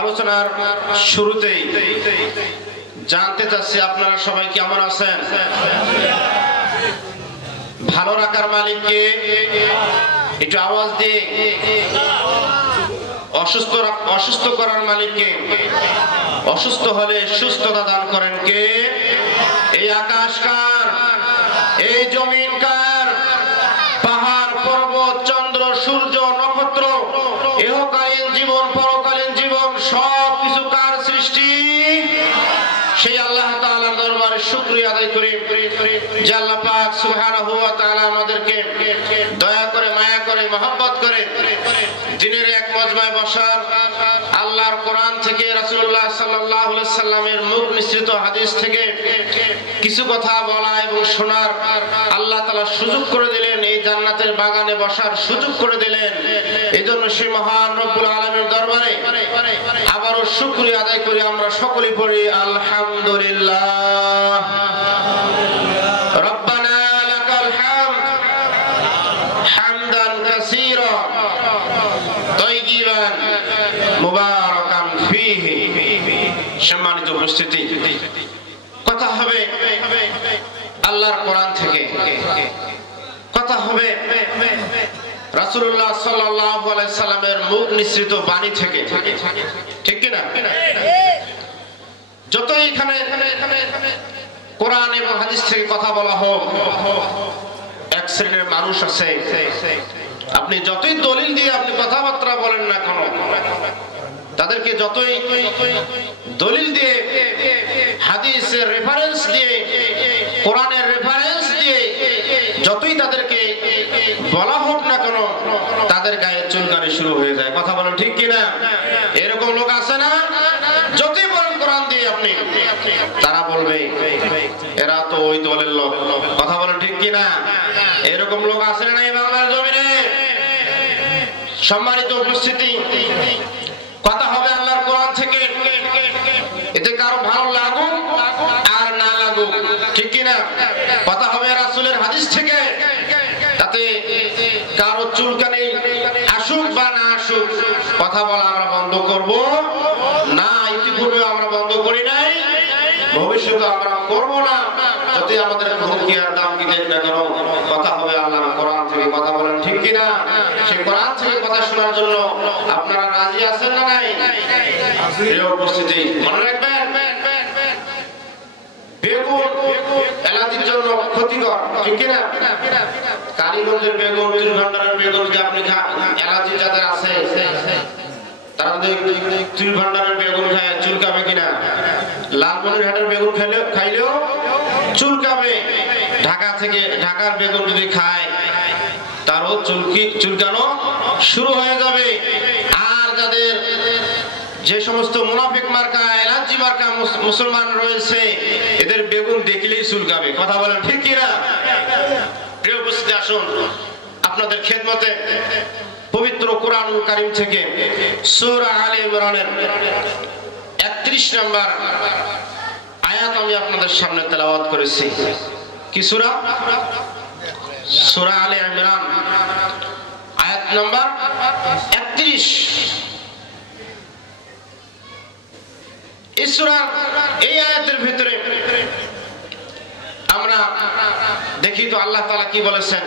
আলোচনার শুরুতেই জানতে চাচ্ছি আপনারা সবাই কেমন আছেন? ভালো রাখার মালিককে একটু আওয়াজ দিয়ে। অসুস্থ করার মালিককে, অসুস্থ হলে সুস্থতা দান করেন কে? এই আকাশ কার? এই জমিন কার? পাহাড় পর্বত চন্দ্র সূর্য নক্ষত্র ইহকালীন জীবন পরকালীন জীবন সব কিছু কার সৃষ্টি? সেই আল্লাহ তাআলার দরবারে শুকরিয়া আদায় করি যে আল্লাহ পাক সুবহানাহু ওয়া তাআলা আমাদেরকে দয়া করে মায়া করে মহব্বত করে দিনের এক মজমায় বসার, আল্লাহর কোরআন থেকে রাসূলুল্লাহ সাল্লাল্লাহু আলাইহি সাল্লামের মুখ নিঃসৃত হাদিস থেকে কিছু কথা বলা এবং শোনার আল্লাহ তাআলা সুযোগ করে দিলেন। এই জান্নাতের বাগানে বসার সুযোগ করে দিলেন। এজন্য সেই মহান রব্বুল আলামিনের দরবারে আবারও শুকরিয়া আদায় করি। আমরা সকলেই পড়ি আলহামদুলিল্লাহ। রব্বানা লাকাল হামদ হামদান কাসীরা তাইয়িবান মুবারাকান ফীহি। সম্মানিত উপস্থিতি, কথা হবে আল্লাহর কোরআন থেকে, কথা হবে রাসূলুল্লাহ সাল্লাল্লাহু আলাইহি সাল্লামের মুখ নিঃসৃত বাণী থেকে, ঠিক কি না? যত এখানে কোরআন এবং হাদিস থেকে কথা বলা হোক, এক শ্রেণীর মানুষ আছে, আপনি যতই দলিল দিয়ে আপনি কথাবার্তা বলেন না কেন, তাদেরকে যতই দলিল দিয়ে হাদিসের রেফারেন্স দিয়ে কোরআনের রেফারেন্স দিয়ে যতই তাদেরকে বলা হোক না কেন, তাদের গায়ে চুলকানি শুরু হয়ে যায়। কথা বলেন ঠিক কিনা? এরকম লোক আছে না? যতই বলেন কোরআন দিয়ে আপনি, তারা বলবে এরা তো ওই দলের লোক। কথা বলেন ঠিক কিনা? এরকম লোক আছে না এই বাংলার জমিনে? সম্মানিত উপস্থিতি, কথা হবে আল্লাহর কোরআন থেকে। এতে কারো ভালো লাগুক আর না লাগুক, ঠিক কিনা? কথা হবে রাসূলের হাদিস থেকে। তাতে কারো চুলকানি আসুক বা না আসুক, কথা বলা আমরা বন্ধ করব না। ইতিপূর্বে আমরা বন্ধ করি নাই, ভবিষ্যতে আমরা করব না। যদি আমাদের হুমকি আর দামকি দেন না কেন, কথা হবে আল্লাহর কোরআন থেকে। কথা বলেন ঠিক কিনা? সেই কোরআন থেকে কথা শোনার জন্য আপনারা রাজি আছেন না নাই? প্রিয় উপস্থিতি, মনে রাখবেন বেগুন এলার্জির জন্য ক্ষতিকর, ঠিক কিনা? কালীগঞ্জের বেগুন, তিলভান্ডারের বেগুন যদি আপনি এলার্জি যাদের আছে, তারা যদি তিলভান্ডারের বেগুন খায় চুলকাবে কিনা? লালমনিরহাটের বেগুন খাইলেও চুলকাবে। ঢাকার বেগুন যদি খায় তারও চুলকানো শুরু হয়ে যাবে। আর যাদের যে সমস্ত মুনাফিক মার্কা এলার্জি মার্কা মুসলমান রয়েছে, এদের বেগুন দেখলেই চুলকাবে। কথা বলেন ঠিক কিনা? প্রিয় উপস্থিতি, আসুন আপনাদের খেদমতে পবিত্র কোরআনুল কারীম থেকে সূরা আলে ইমরানের 31 নম্বর আয়াত আমি আপনাদের সামনে তেলাওয়াত করেছি। কি সূরা? সূরা আলে ইমরান আয়াত নম্বর 31। এই সূরা, এই আয়াতের ভিতরে আমরা দেখি তো আল্লাহ তাআলা কি বলেছেন।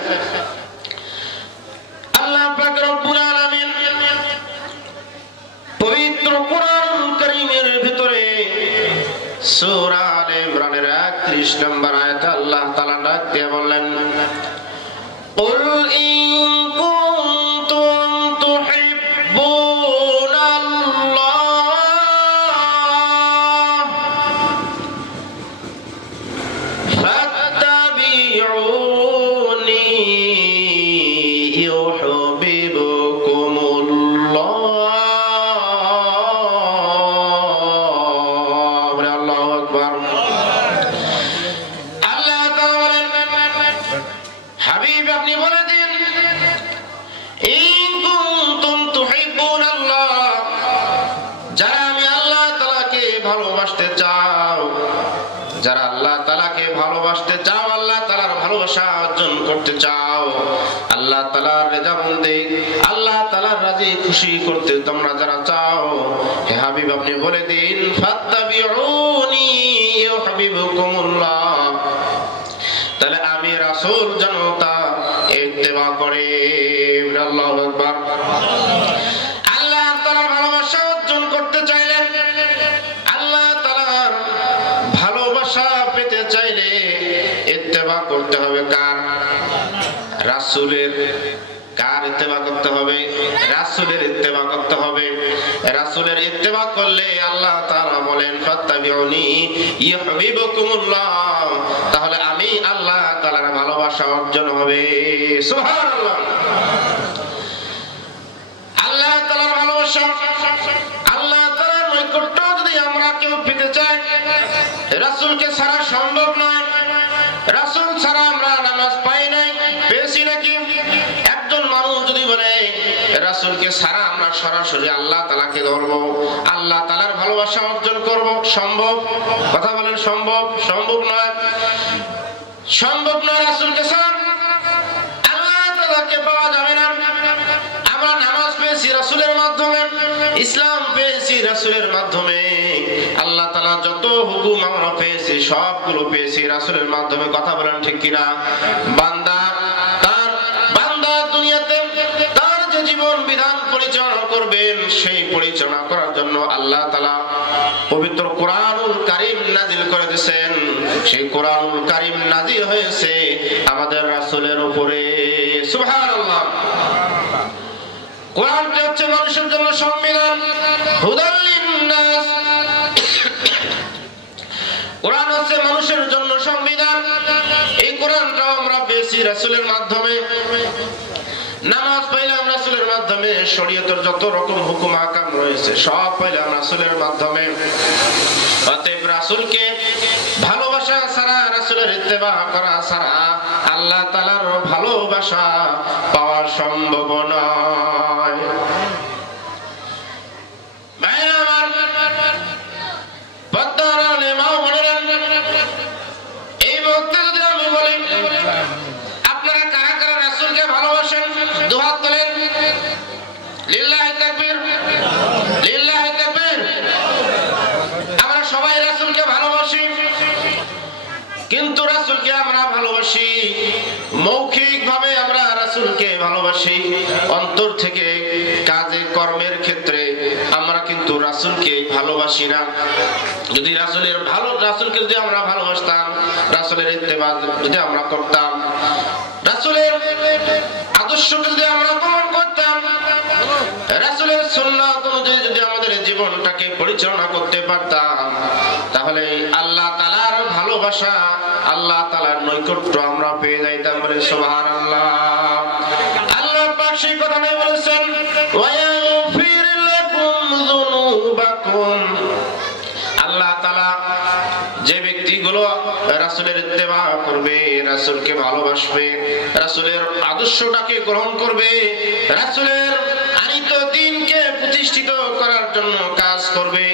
আল্লাহ পাক রব্বুল আলামিন পবিত্র কোরআনুল কারীমের ভিতরে সূরা আলে ইমরানের 31 নম্বর আয়াতে আল্লাহ তাআলা ডাক দিয়ে বললেন, কুল ইন কুনতুম তুহিব্বুনাল্লাহ ফাত্তাবিউনি ইউহিব্বুকুমুল্লাহ। আল্লাহু আকবার। আল্লাহ তাআলা বলেন, হাবিব আপনি বলে দিন, ইন কুনতুম তুহিব্বুনাল্লাহ, যারা আমি আল্লাহ তাআলাকে ভালোবাসতে চাও, যারা আল্লাহ তাআলাকে ভালোবাসতে চাও, আল্লাহ তাআলার ভালোবাসা অর্জন করতে চাও, আল্লাহ তাআলার রেজামন্দি, আল্লাহ তাআলার রাজি খুশি করতে তোমরা যারা চাও, হে হাবিব আপনি বলে দিন ফাত্তাবিউনি ইউহিব্বুকুমুল্লাহ, তাহলে আমি রাসূল জনতা ইত্তেবা করে। আল্লাহু আকবার। আল্লাহ তাআলার ভালোবাসা অর্জন করতে চাইলে, আল্লাহ তাআলার ভালোবাসা পেতে চাইলে ইত্তেবা করতে হবে কার? রাসূলের। কার ইত্তেবা করতে হবে? রাসূলের ইত্তেবা করতে হবে। রাসূলের ইত্তেবা করলে আল্লাহ তাআলা বলেন ফাত্তাবিউনি ইউহিব্বুকুমুল্লাহ, তাহলে আমি আল্লাহ তাআলার ভালোবাসা অর্জন হবে। সুবহানাল্লাহ। আল্লাহ তাআলার ভালোবাসা, আল্লাহ তাআলার নৈকট্য যদি আমরা কেউ পেতে চাই, রাসূলকে ছাড়া সম্ভব নয়। রাসূল ছাড়া আমরা নামাজ পাই নাই, পেয়েছি নাকি? একজন মানুষ যদি বলে রাসূলকে ছাড়া আমরা সরাসরি আল্লাহ তাআলাকে ধরবো, আল্লাহ তাআলার ভালোবাসা অর্জন করব, সম্ভব? কথা বলেন সম্ভব? সম্ভব নয়। সম্ভব নয়। রাসূলকে ছাড়া আল্লাহ তাআলাকে পাওয়া যাবে না। আমরা নামাজ পেয়েছি রাসূলের মাধ্যমে, ইসলাম পেয়েছি রাসূলের মাধ্যমে, আল্লাহ তাআলা যত হুকুম আমরা পেয়েছি সবগুলো পেয়েছি রাসূলের মাধ্যমে। কথা বলেন ঠিক কিনা? বান্দা দুনিয়াতে তার যে জীবন বিধান পরিচালনা করবেন, সেই পরিচালনা করার জন্য আল্লাহ তাআলা পবিত্র কোরআনুল কারীম নাযিল করে দিয়েছেন। সেই কোরআনুল কারীম নাযিল হয়েছে আমাদের রাসূলের উপরে। সুবহানাল্লাহ। কোরআনটা হচ্ছে মানুষের জন্য সংবিধান, হুদাল লিন-নাস। কোরআন হচ্ছে মানুষের জন্য সংবিধান। এই কোরআনটা আমরা পেয়েছি রাসূলের মাধ্যমে। নামাজ পাইলাম রাসূলের মাধ্যমে, শরীয়তের যত রকম হুকুম আহকাম রয়েছে সব পাইলাম রাসূলের মাধ্যমে। অতএব রাসূলকে ভালোবাসা ছাড়া, রাসূলের ইত্তেবা করা ছাড়া আল্লাহ তাআলার ভালোবাসা পাওয়া সম্ভব নয়। ভাইরা আমার, পদ্মার আলে মা বোনেরা, এই মুহূর্তে যদি আমি বলি আপনারা কারা কারা রাসূলকে ভালোবাসেন, দুহাত তোলেন। লিল্লাহি তাকবীর, লিল্লাহি তাকবীর। আমরা সবাই রাসূলকে ভালোবাসি, কিন্তু রাসূলকে আমরা ভালোবাসি মৌখিক ভাবে, আমরা রাসূলকে ভালোবাসি অন্তর থেকে। কাজে কর্মের ক্ষেত্রে আমরা কিন্তু রাসূলকে ভালোবাসি না। যদি রাসূলকে যদি আমরা ভালোবাসতাম, রাসূলের ইত্তেবা যদি আমরা করতাম, রাসূলের আদর্শকে যদি আমরা গ্রহণ করতাম, রাসূলের সুন্নাত অনুযায়ী যদি আমাদের জীবনটাকে পরিচালনা করতে পারতাম, তাহলে আল্লাহ তাআলার ভালোবাসা, আল্লাহ তাআলার নৈকট্য আমরা পেয়ে যাইতাম। বলে সুবহানাল্লাহ। আল্লাহ পাক সেই কথা নাই বলেছেন ওয়া ইয়াগফির লাকুম যুনুবাকুম। আল্লাহ তাআলা যে ব্যক্তিগুলো রাসূলের ইত্তেবা করবে, রাসূলকে ভালোবাসবে, রাসূলের আদর্শটাকে গ্রহণ করবে, রাসূলের আনিত দ্বীনকে প্রতিষ্ঠিত করার জন্য কাজ করবে,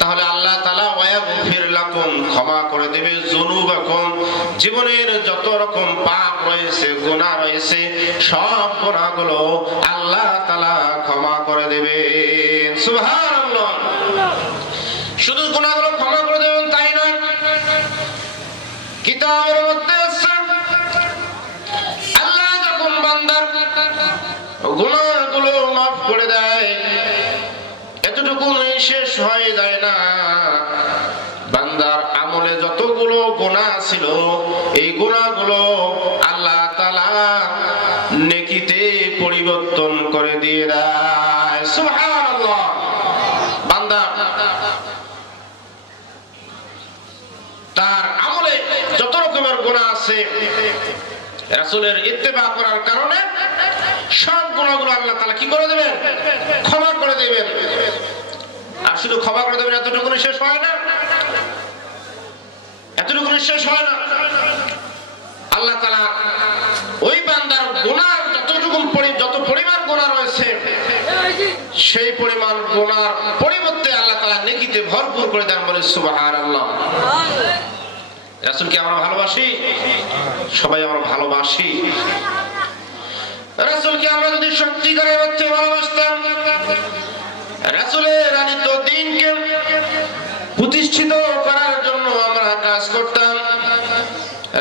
তাহলে আল্লাহ তাআলা ওয়া ইয়াগফির লাকুম, ক্ষমা করে দেবে, যুনুবাকুম, জীবনের যত রকম পাপ রয়েছে, গুনাহ রয়েছে, সব গুনাহগুলো আল্লাহ তাআলা ক্ষমা করে দেবে। সুবহানাল্লাহ। শুধু গুনাহগুলো ক্ষমা করে দেবেন তাই নয়, কিতাবের মধ্যে আছে আল্লাহ যখন বান্দার গুনাহগুলো মাফ করে দেয়, এতটুকু শেষ হয়ে যায় না। বান্দার আমলে যতগুলো গুনাহ ছিল, এই গুনাহগুলো আল্লাহ তাআলা নেকিতে পরিবর্তন করে দিয়ে দেয়। সুবহানাল্লাহ। বান্দা তার আমলে যত রকমের গুনাহ আছে, রাসূলের ইত্তেবা করার কারণে সব গুনাহগুলো আল্লাহ তাআলা কি করে দেবেন? ক্ষমা করে দেবেন। আর শুধু ক্ষমা করে দেবেন এতটুকু শেষ হয় না, এতটুকু শেষ হয় না। আল্লাহ তাআলা ওই বান্দার গুনাহ যত পরিমাণ গুনাহ রয়েছে, সেই পরিমাণ গুনার পরিবর্তে আল্লাহ তাআলা নেকিতে ভরপুর করে দেন। বলে সুবহানাল্লাহ। রাসূলকে আমরা ভালোবাসি, সবাই আমরা ভালোবাসি। রাসূলকে আমরা যদি সত্যিকারের অর্থে ভালোবাসতাম, রাসূলের আনিত দ্বীনকে প্রতিষ্ঠিত করার জন্য আমরা কাজ করতাম,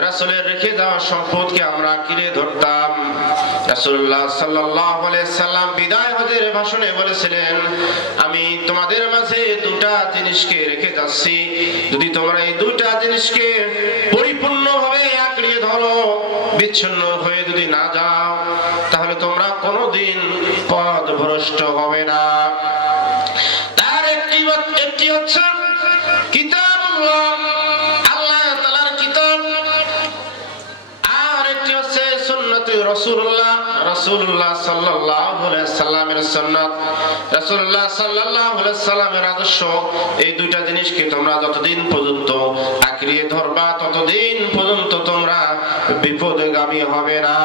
রাসূলের রেখে যাওয়া সম্পদকে আমরা আঁকড়ে ধরতাম। রাসূলুল্লাহ সাল্লাল্লাহু আলাইহি সাল্লাম বিদায় হজের ভাষণে বলেছিলেন, আমি তোমাদের মাঝে দুটা জিনিসকে রেখে যাচ্ছি, যদি তোমরা এই দুটা জিনিসকে পরিপূর্ণভাবে আঁকড়ে ধরো, বিচ্ছিন্ন হয়ে যদি না যাও, তাহলে তোমরা কোনোদিন পথভ্রষ্ট হবে না। তার একটি হচ্ছে কিতাবুল্লাহ, আল্লাহ তাআলার কিতাব, আর একটি হচ্ছে সুন্নতে রাসূলুল্লাহ, রাসূলুল্লাহ সাল্লাল্লাহু আলাইহি সাল্লামের সুন্নাত, রাসূলুল্লাহ সাল্লাল্লাহু আলাইহি সাল্লামের আদর্শ। এই দুইটা জিনিসকে তোমরা যতদিন পর্যন্ত আঁকড়ে ধরবা, ততদিন পর্যন্ত তোমরা বিপদগামী হবে না।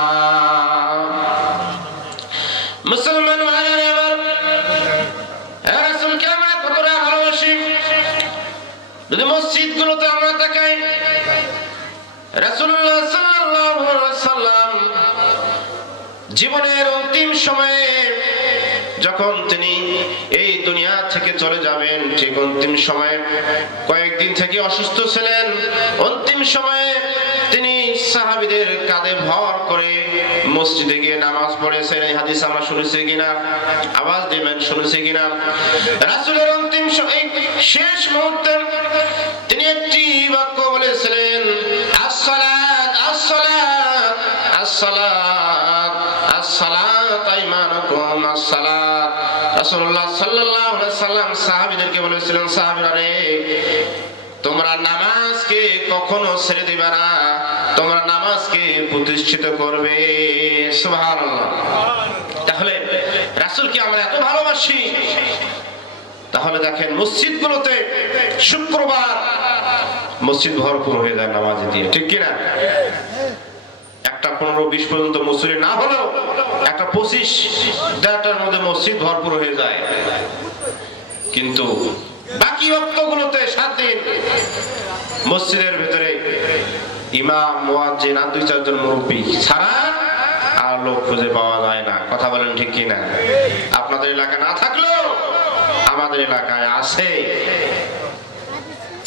মুসলমান ভাইরা আমার, রাসূলকে আমরা কতটা ভালোবাসি যদি মসজিদগুলোতে আমরা তাকাই, রাসূলুল্লাহ সাল্লাল্লাহু আলাইহি সাল্লাম জীবনের অন্তিম সময়ে যখন তিনি এই দুনিয়া থেকে চলে যাবেন, ঠিক অন্তিম সময়ে কয়েকদিন থেকে অসুস্থ ছিলেন, অন্তিম সময়ে তিনি সাহাবীদের কাঁধে ভর করে মসজিদে গিয়ে নামাজ পড়েছেন। এই হাদিস আমরা শুনেছি কিনা? আওয়াজ দিবেন, শুনেছি কিনা? রাসূলের অন্তিম এই শেষ মুহূর্তে তিনি একটি বাক্য বলেছিলেন, আসসালাত আসসালাত আসসালাত আসসালাত আইমানুকুম আসসালাত। রাসূলুল্লাহ সাল্লাল্লাহু আলাইহি সাল্লাম সাহাবীদেরকে বলেছিলেন, সাহাবীরা রে, তোমরা নামাজকে কখনো ছেড়ে দিবে না, তোমরা নামাজকে প্রতিষ্ঠিত করবে। সুবহানাল্লাহ। তাহলে রাসূলকে আমরা এত ভালোবাসি, তাহলে দেখেন মসজিদগুলোতে শুক্রবার মসজিদ ভরপুর হয়ে যায় নামাজ দিয়ে, ঠিক কিনা? একটা 15-20 পর্যন্ত মুসল্লি না হলেও একটা 25-দেড়টার মধ্যে মসজিদ ভরপুর হয়ে যায়, কিন্তু বাকি ওয়াক্তগুলোতে 7 দিন মসজিদের ভিতরে ইমাম, মুয়াজ্জিন আর 2-4 জন মুরব্বি ছাড়া আর লোক খুঁজে পাওয়া যায় না। কথা বলেন ঠিক কিনা? আপনাদের এলাকায় না থাকলেও আমাদের এলাকায় আছে।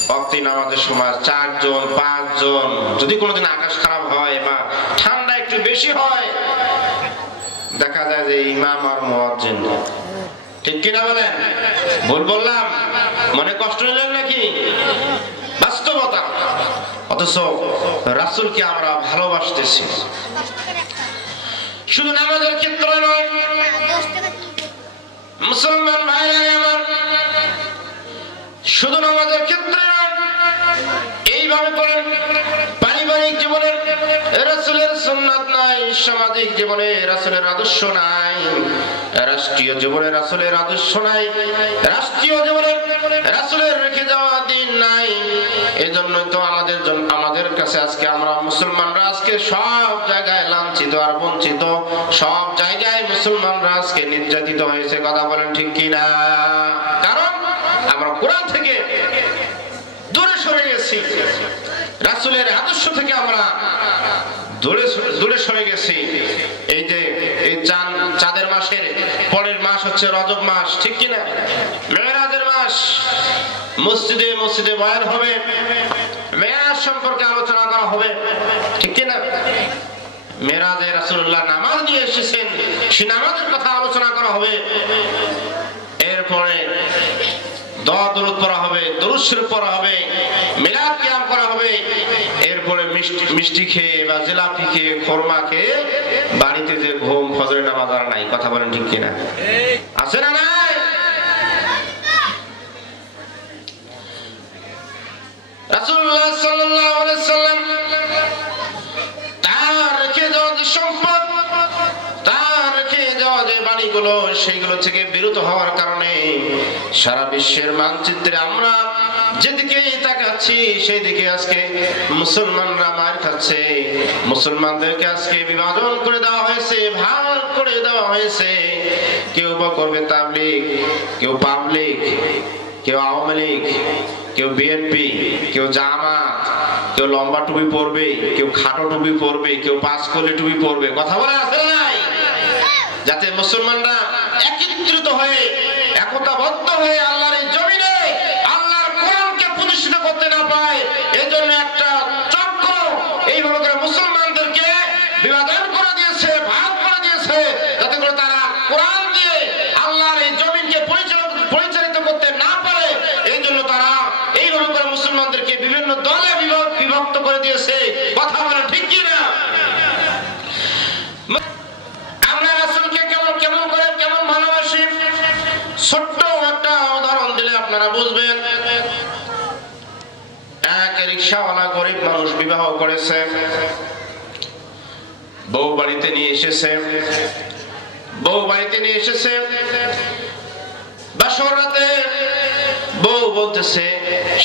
ওয়াক্তি নামাজের সময় 4 জন 5 জন, যদি কোনোদিন আকাশ খারাপ হয় বা ঠান্ডা একটু বেশি হয়, দেখা যায় যে ইমাম আর মুয়াজ্জিন, ঠিক কিনা বলেন? ভুল বললাম? মনে কষ্ট নিলেন নাকি? বাস্তবতা। অথচ রাসূলকে আমরা ভালোবাসতেছি, শুধু নামাজের ক্ষেত্রে নয়। মুসলমান ভাইরা আমার, শুধু নামাজের ক্ষেত্রে নয়, এইভাবে করেন পারিবারিক জীবনের রাসূলের সুন্নাত নাই, সামাজিক জীবনে রাসূলের আদর্শ নাই, রাষ্ট্রীয় জীবনে রাসূলের আদর্শ নাই, রাষ্ট্রীয় জীবনে রাসূলের রেখে যাওয়া দিন নাই। এজন্য তো আমাদের কাছে আজকে আমরা মুসলমানরা আজকে সব জায়গায় লাঞ্ছিত আর বঞ্চিত, সব জায়গায় মুসলমানরা আজকে নির্যাতিত হয়েছে। কথা বলেন ঠিক কিনা? কারণ আমরা কোরআন থেকে দূরে সরে গেছি, রাসূলের আদর্শ থেকে আমরা দূরে সরে গেছি। এই যে এই চাঁদের মাসের পরের মাস হচ্ছে রজব মাস, ঠিক কিনা? মেরাজের মাস, মসজিদে মসজিদে বয়ান হবে, মেরাজ সম্পর্কে আলোচনা করা হবে, ঠিক কিনা? মেরাজে রাসূলুল্লাহ নামাজ নিয়ে এসেছেন, সেই নামাজের কথা আলোচনা করা হবে। এরপরে দরুদ পড়া হবে, দরুদ শরীফ পড়া হবে, মিলাদ কিয়াম করা হবে। এরপরে মিষ্টি খেয়ে বা জিলাপি খেয়ে, খোরমা খেয়ে বাড়িতে যে ঘুম, ফজরের নামাজ আর নাই। কথা বলেন ঠিক কিনা? আছে না নাই? রাসূলুল্লাহ সাল্লাল্লাহু আলাইহি সাল্লাম তার রেখে যাওয়া যে সম্পদ, তার রেখে যাওয়া যে বাণীগুলো, সেইগুলো থেকে বিরত হওয়ার কারণে সারা বিশ্বের মানচিত্রে আমরা যেদিকে তাকাচ্ছি সেই দিকে আজকে মুসলমানরা মার খাচ্ছে। মুসলমানদেরকে আজকে বিভাজন করে দেওয়া হয়েছে, ভাগ করে দেওয়া হয়েছে। কেউ বা করবে তাবলীগ, কেউ পাবলিক, কেউ আওয়ামী লীগ, কেউ বিএনপি, কেউ জামাত, কেউ লম্বা টুপি পরবে, কেউ খাটো টুপি পরবে, কেউ 5 কলি টুপি পরবে। কথা বলে আছে নাই? যাতে মুসলমানরা একত্রিত হয়ে একতাবদ্ধ হয়ে আল্লাহর এই জমিনে আল্লাহর কোরআনকে প্রতিষ্ঠিত করতে না পায়, এই জন্য একটা চক্র এইভাবে করে মুসলমানদেরকে বিভাজন করে দিয়েছে, ভাগ করে দিয়েছে, যাতে করে তারা কোরআন দিয়ে আল্লাহর এই জমিনকে পরিচালিত করতে না পারে। এই জন্য তারা এইভাবে করে মুসলমানদেরকে বিভিন্ন দলে বিভক্ত করে দিয়েছে। কথা বলে ঠিক কিনা? আমরা রাসূলকে কেমন করে কেমন ভালোবাসি, ছোট্ট একটা উদাহরণ দিলে আপনারা বুঝবেন। এক রিকশাওয়ালা গরিব মানুষ বিবাহ করেছে, বউ বাড়িতে নিয়ে এসেছে। বাসর রাতে বউ বলতেছে,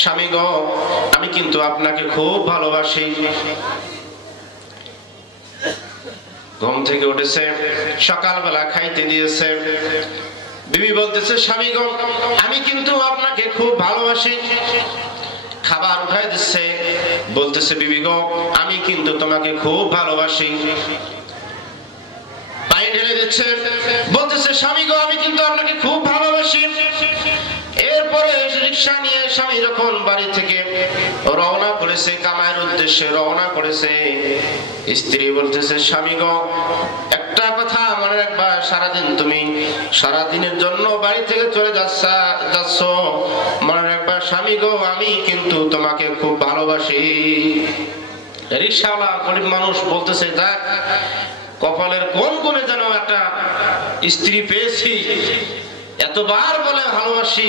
স্বামী গো, আমি কিন্তু আপনাকে খুব ভালোবাসি। ঘুম থেকে উঠেছে, সকালবেলা খাইতে দিয়েছে। বিবি বলতেছে, স্বামী গো, আমি কিন্তু আপনাকে খুব ভালোবাসি। খাবার উঠাই দিচ্ছে, বলতেছে, বিবি গো, আমি কিন্তু তোমাকে খুব ভালোবাসি। পানি ঢেলে দিচ্ছে, বলতেছে, স্বামী গো, আমি কিন্তু আপনাকে খুব ভালোবাসি। এরপরে রিকশা নিয়ে স্বামী যখন বাড়ি থেকে রওনা করেছে, কামাইয়ের উদ্দেশ্যে রওনা করেছে, স্ত্রী বলতেছে, স্বামী গো, একটা কথা মনে রাখবা, সারাদিনের জন্য বাড়ি থেকে চলে যাচ্ছ, মনে রাখবা স্বামী গো, আমি কিন্তু তোমাকে খুব ভালোবাসি। রিকশাওয়ালা গরিব মানুষ বলতেছে, যাক, কপালের কোন কোণে যেন একটা স্ত্রী পেয়েছি, এতবার বলে ভালোবাসি।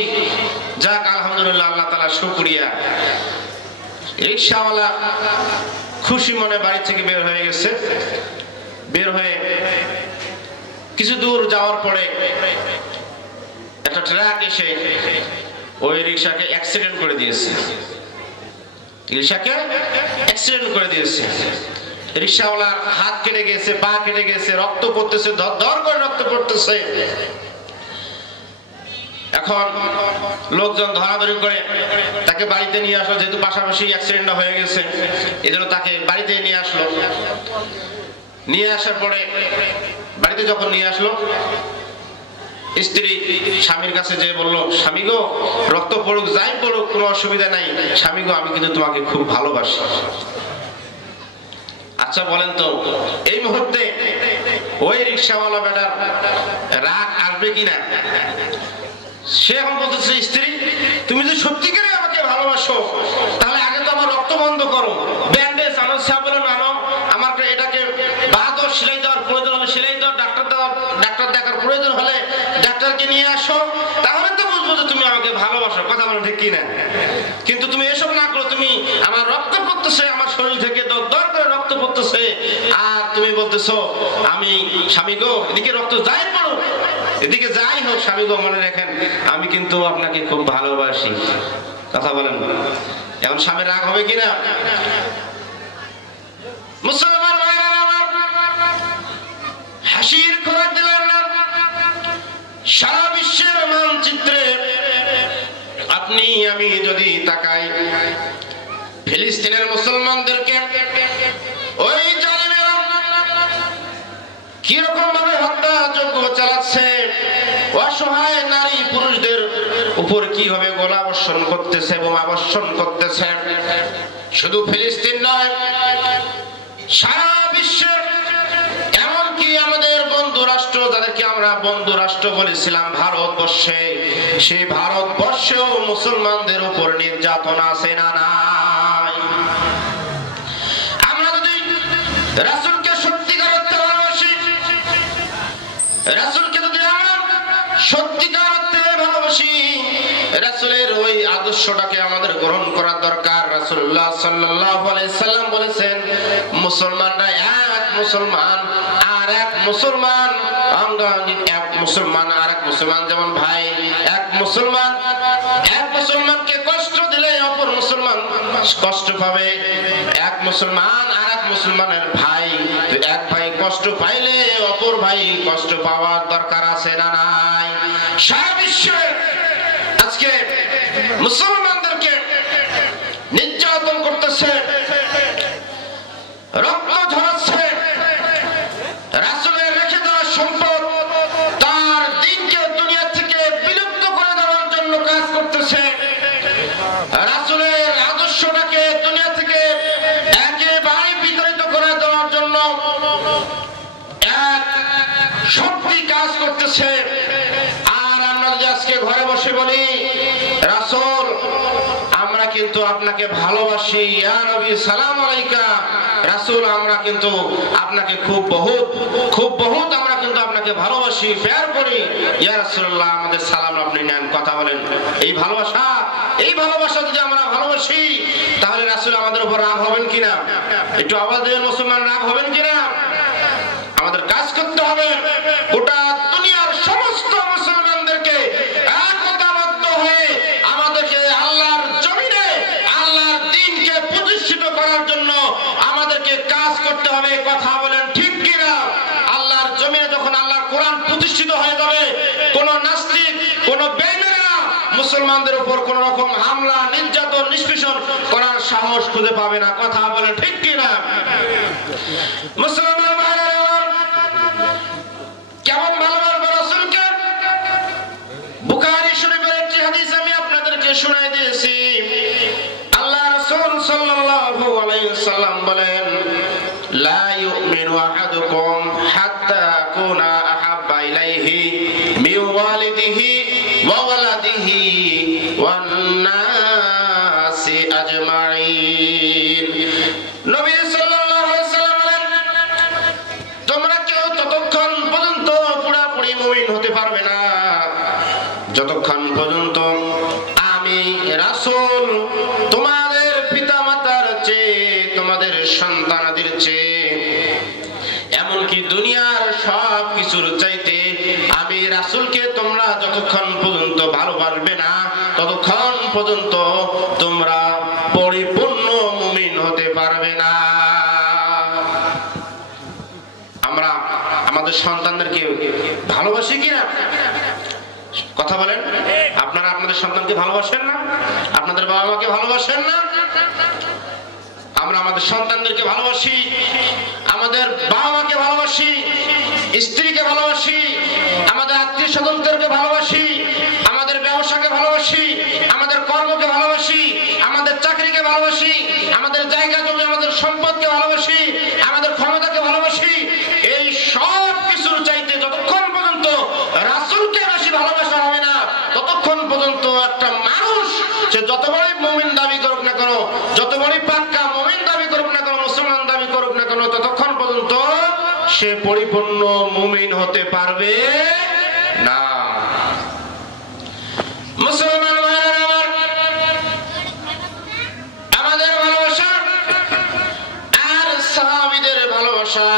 যাক, আলহামদুলিল্লাহ, আল্লাহ তাআলা শুকরিয়া। রিকশাওয়ালা খুশি মনে বাড়ি থেকে বের হয়ে গেছে। বের হয়ে কিছু দূর যাওয়ার পরে একটা ট্রাক এসে ওই রিকশাকে অ্যাক্সিডেন্ট করে দিয়েছে। রিকশাওয়ালার হাত কেটে গেছে, পা কেটে গেছে, রক্ত পড়তেছে, ধর করে রক্ত পড়তেছে। এখন লোকজন ধরাধরি করে তাকে বাড়িতে নিয়ে আসলো, যেহেতু পাশাপাশি অ্যাক্সিডেন্টটা হয়ে গেছে, এজন্য তাকে বাড়িতে নিয়ে আসলো। নিয়ে আসার পরে বাড়িতে যখন নিয়ে আসলো, স্ত্রী স্বামীর কাছে যে বললো, স্বামী গো, রক্ত পড়ুক, যাই পড়ুক, কোনো অসুবিধা নাই, স্বামী গো, আমি কিন্তু তোমাকে খুব ভালোবাসি। আচ্ছা বলেন তো, এই মুহূর্তে ওই রিকশাওয়ালা বেটার রাগ আসবে কিনা? সে এখন বলতেছে, স্ত্রী, তুমি যদি সত্যিকারে আমাকে ভালোবাসো, তাহলে আগে তো আমার রক্ত বন্ধ করো, ব্যান্ডেজ আনো, সাবলন আনো, আমার এটাকে বাঁধো, সেলাই দেওয়ার প্রয়োজন হলে সেলাই দাও, ডাক্তার দেখার প্রয়োজন হলে ডাক্তারকে নিয়ে আসো, তাহলে তো বুঝবো যে তুমি আমাকে ভালোবাসো। কথা বলো ঠিক কিনা? কিন্তু তুমি এসব না করো, তুমি আমার রক্ত পড়তেছে, আমার শরীর থেকে দর করে রক্ত পড়তেছে, আর তুমি বলতেছো আমি, স্বামী গো, এদিকে রক্ত যাই পড়ো, এদিকে যাই হোক, স্বামী গো, মনে রাখেন আমি কিন্তু আপনাকে খুব ভালোবাসি। কথা বলেন, এখন স্বামীর রাগ হবে কিনা? মুসলমান ভাইরা আমার, হাসির খবর দিলাম না, সারা বিশ্বের মানচিত্রে আপনি আমি যদি তাকাই, ফিলিস্তিনের মুসলমানদেরকে ওই জালিমেরা কিরকম ভাবে হত্যাযজ্ঞ চালাচ্ছে, অসহায় নারী পুরুষদের উপর কিভাবে গোলাবর্ষণ করতেছে এবং আবর্ষণ করতেছে। শুধু ফিলিস্তিন নয়, সারা বিশ্বের, এমনকি আমাদের বন্ধু রাষ্ট্র, যাদেরকে আমরা বন্ধু রাষ্ট্র বলেছিলাম ভারতবর্ষে, সেই ভারতবর্ষেও মুসলমানদের উপর নির্যাতন আছে না নাই? আমরা যদি রাসূলকে সত্যিকার অর্থে ভালোবাসি, রাসূলকে যদি আমরা সত্যিকার অর্থে ভালোবাসি, রাসূলের ওই আদর্শটাকে আমাদের গ্রহণ করার দরকার। রাসূলুল্লাহ সাল্লাল্লাহু আলাইহি সাল্লাম বলেছেন, মুসলমানরা এক মুসলমান আর এক মুসলমান অঙ্গাঙ্গিক, এক মুসলমান আর এক মুসলমান যেমন ভাই। এক মুসলমানকে কষ্ট দিলে অপর মুসলমান কষ্ট পাবে। এক মুসলমান আর এক মুসলমানের ভাই, এক ভাই কষ্ট পাইলে অপর ভাই কষ্ট পাওয়ার দরকার আছে না নাই? সারা বিশ্বে আজকে মুসলমানদেরকে নির্যাতন করতেছে, রক্ত ঝরাচ্ছে, রাসূলের রেখে দেওয়া সম্পদ রাসূলের আদর্শটাকে দুনিয়া থেকে একেবারে বিতাড়িত করে দেওয়ার জন্য এক শক্তি কাজ করতেছে। আর আমরা যদি আজকে ঘরে বসে বলি রাসূল আমরা কিন্তু আপনাকে ভালোবাসি, ইয়া নবী সালাম আলাইকা, রাসূল আমরা কিন্তু আপনাকে খুব বহুত আমরা কিন্তু আপনাকে ভালোবাসি, প্যার করি, ইয়া রাসূলুল্লাহ আমাদের সালাম আপনি নেন, কথা বলেন। এই ভালোবাসা যদি আমরা ভালোবাসি তাহলে রাসূল আমাদের উপর রাগ হবেন কিনা? একটু আওয়াজ দিয়ে মুসলমান রাগ হবেন কিনা? আমাদের কাজ করতে হবে গোটা দুনিয়ার সমস্ত মুসলমানদেরকে একতাবদ্ধ হয়ে আমাদেরকে আল্লাহর জমিনে আল্লাহর দ্বীনকে প্রতিষ্ঠিত করার জন্য আমাদেরকে কাজ করতে হবে, কথা বলেন ঠিক কিনা? আল্লাহর জমিনে যখন আল্লাহর কোরআন প্রতিষ্ঠিত হয়ে যাবে, কোন নাস্তিক কোন বেঈমানরা মুসলমানদের উপর কোন রকম হামলা নির্যাতন নিষ্পেষণ করার সাহস খুঁজে পাবে না, কথা বলেন ঠিক কিনা? মুসলমান কেমন ভালোবাসবে রাসূলকে? বুখারী শরীফের একটি হাদিস আমি আপনাদেরকে শোনাই দিয়েছি। আল্লাহ রাসূল সাল্লাল্লাহু আলাইহি ওয়াসাল্লাম বলেন, লা ইউমিনু আহাদুকুম হাত্তা আকুনা আহাব্বা ইলাইহি মিন ওয়ালিদিহি ওয়া ওয়ালাদিহি ওয়ান নাসি আজমাইন। নবী সাল্লাল্লাহু আলাইহি ওয়াসাল্লাম বলেন, তোমরা কেউ ততক্ষণ পর্যন্ত পুরোপুরি মুমিন হতে পারবে না যতক্ষণ পর্যন্ত আমি রাসূল তোমাদের পিতামাতার চেয়ে, তোমাদের সন্তানাদের চেয়ে, এমনকি দুনিয়ার সব কিছুর চাইতে আমি রাসূলকে তোমরা যতক্ষণ পর্যন্ত ভালোবাসবে না ততক্ষণ পর্যন্ত তোমরা পরিপূর্ণ মুমিন হতে পারবে না। আমরা আমাদের সন্তানদেরকে ভালোবাসি কিনা? কথা বলেন। আপনারা আপনাদের সন্তানকে ভালোবাসেন না? আপনাদের বাবা মাকে ভালোবাসেন না? আমরা আমাদের সন্তানদেরকে ভালোবাসি, আমাদের বাবা মাকে ভালোবাসি, স্ত্রীকে ভালোবাসি, আমাদের আত্মীয় স্বজনদেরকে ভালোবাসি, আমাদের ব্যবসাকে ভালোবাসি, আমাদের কর্মকে ভালোবাসি, আমাদের চাকরিকে ভালোবাসি, আমাদের জায়গা জমি আমাদের সম্পদকে ভালোবাসি, আমাদের ক্ষমতাকে ভালোবাসি। এই সব কিছুর চাইতে যতক্ষণ পর্যন্ত রাসূলকে বেশি ভালোবাসা হবে না ততক্ষণ পর্যন্ত একটা মানুষ সে যত বড়ই মুমিন দাবি করুক না কেন, যত বড়ই পাক্কা মুমিন দাবি করুক না কেন, মুসলমান দাবি করুক না কেন, ততক্ষণ পর্যন্ত সে পরিপূর্ণ মুমিন হতে পারবে না। মুসলমান ভাইরা আমার, আমাদের ভালোবাসা আর সাহাবীদের ভালোবাসা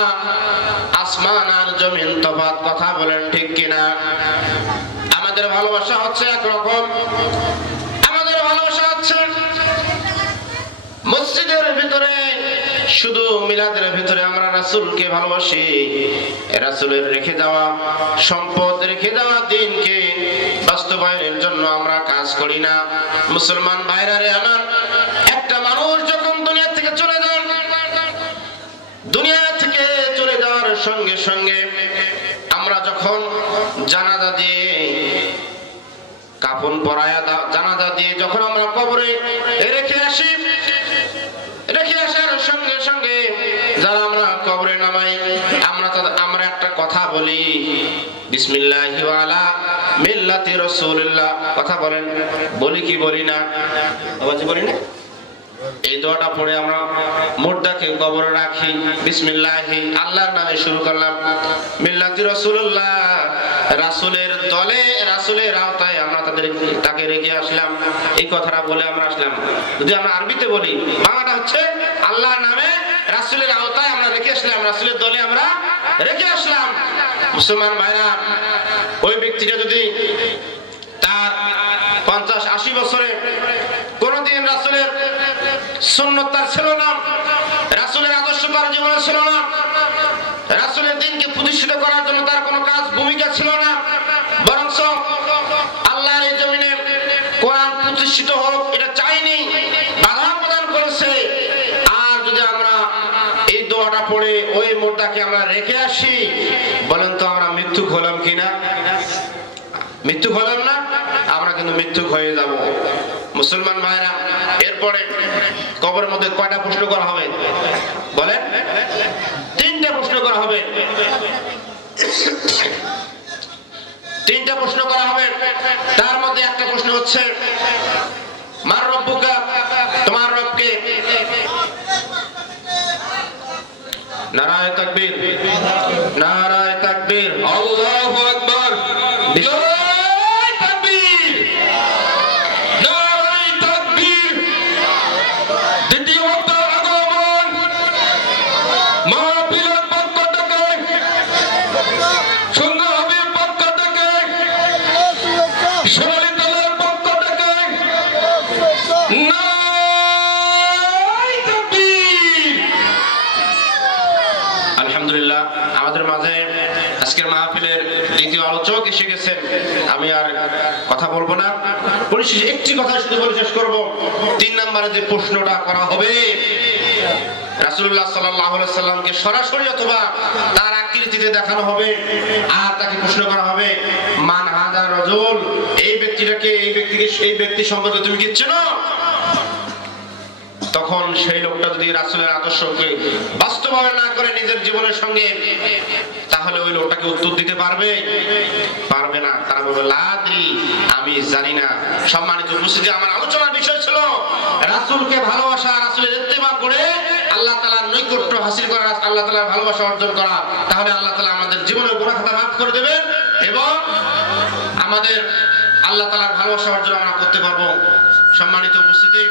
আসমান আর জমিন তফাৎ, কথা বলেন ঠিক কিনা? আমাদের ভালোবাসা হচ্ছে একরকম, আমাদের ভালোবাসা হচ্ছে মসজিদের ভিতরে শুধু মিলাদের ভিতরে আমরা রাসূলকে ভালোবাসি, রাসূলের রেখে যাওয়া সম্পদ, রেখে যাওয়া দ্বীনকে বাস্তবায়নের জন্য আমরা কাজ করি না। মুসলমান ভাইরা রে আমার, একটা মানুষ যখন দুনিয়া থেকে চলে যান, দুনিয়া থেকে চলে যাওয়ার সঙ্গে সঙ্গে আমরা যখন জানাজা দিয়ে কাফন পরায়া জানাজা দিয়ে যখন আমরা কবরে রেখে আসি, রেখে আসার সঙ্গে সঙ্গে যারা আমরা কবরে নামাই, আমরা একটা কথা বলি, বিসমিল্লাহি ওয়া আলা মিল্লাতি রাসূলিল্লাহ, কথা বলেন। বলি কি বলি না? আওয়াজ বলি না? এই দোয়াটা পড়ে আমরা মুর্দাকে কবরে রাখি, বিসমিল্লাহি, আল্লাহর নামে শুরু করলাম, মিল্লাতি রাসূলুল্লাহ, রাসূলের দলে রাসূলের আওতায় আমরা তাকে রেখে আসলাম, এই কথাটা বলে আমরা আসলাম। যদি আমরা আরবিতে বলি, বাংলাটা হচ্ছে আল্লাহর নামে রাসূলের আওতায় আমরা রেখে আসলাম, রাসূলের দলে আমরা রেখে আসলাম। মুসলমান ভাইরা, ওই ব্যক্তিটা যদি তার 50-80 বছরে কোনদিন রাসূলের সুন্নাত তার ছিল না, রাসূলের আদর্শ তার জীবনে ছিল না, রাসূলের দ্বীনকে প্রতিষ্ঠিত করার জন্য তার কোনো কাজ ভূমিকা ছিল না, বরং আল্লাহর এই জমিনে কোরআন প্রতিষ্ঠিত হোক এটা চাইনি, বাধা প্রদান করেছে। আর যদি আমরা এই দোয়াটা পড়ে ওই মুর্দাকে আমরা রেখে আসি, বলেন তো আমরা মৃত্যু হলাম কিনা? মৃত্যু হলাম না? আমরা কিন্তু মৃত্যু হয়ে যাব। মুসলমান ভাইরা, এরপরে কবরের মধ্যে কয়টা প্রশ্ন করা হবে বলেন? 3টা প্রশ্ন করা হবে। 3টা প্রশ্ন করা হবে। তার মধ্যে একটা প্রশ্ন হচ্ছে মার রব্বুকা, তোমার রব কে? নারায়ে তাকবীর, নারায়ে তাকবীর, আল্লাহু আকবার, নারায়ে তাকবীর, নারায়ে তাকবীর। দ্বিতীয় আগমন মাহফিলের পক্ষ থেকে, সংগ্রামীর পক্ষ থেকে, সোনালী দলের পক্ষ থেকে নারায়ে তাকবীর। আলহামদুলিল্লাহ, আমাদের মাঝে আজকের মাহফিলের দ্বিতীয় আলোচক এসে গেছেন। আমি আর কথা বলবো না, পরিশেষে একটি কথা শুধু বলে শেষ করব। 3 নম্বরে যে প্রশ্নটা করা হবে, রাসূলুল্লাহ সাল্লাল্লাহু আলাইহি সাল্লামকে সরাসরি অথবা তার আকৃতিতে দেখানো হবে, আর তাকে প্রশ্ন করা হবে মান হাযা রাজুল, এই ব্যক্তিটাকে, এই ব্যক্তি সম্পর্কে তুমি কি চেনো? তখন সেই লোকটা যদি রাসূলের আদর্শকে বাস্তবায়ন না করে নিজের জীবনের সঙ্গে, তাহলে ওই লোকটাকে উত্তর দিতে পারবে? পারবে না। তারা বলবে লাদ্রি, আমি জানি না। সম্মানিত উপস্থিতি, আমার আলোচনার বিষয় ছিল রাসূলকে ভালোবাসা, রাসূলের ইত্তেবা করে আল্লাহ তাআলার নৈকট্য হাসিল করা, আল্লাহ তাআলার ভালোবাসা অর্জন করা। তাহলে আল্লাহ তাআলা আমাদের জীবনের গুনাহ খাতা মাফ করে দেবেন এবং আমাদের আল্লাহ তাআলার ভালোবাসা অর্জন আমরা করতে পারবো। সম্মানিত উপস্থিতি।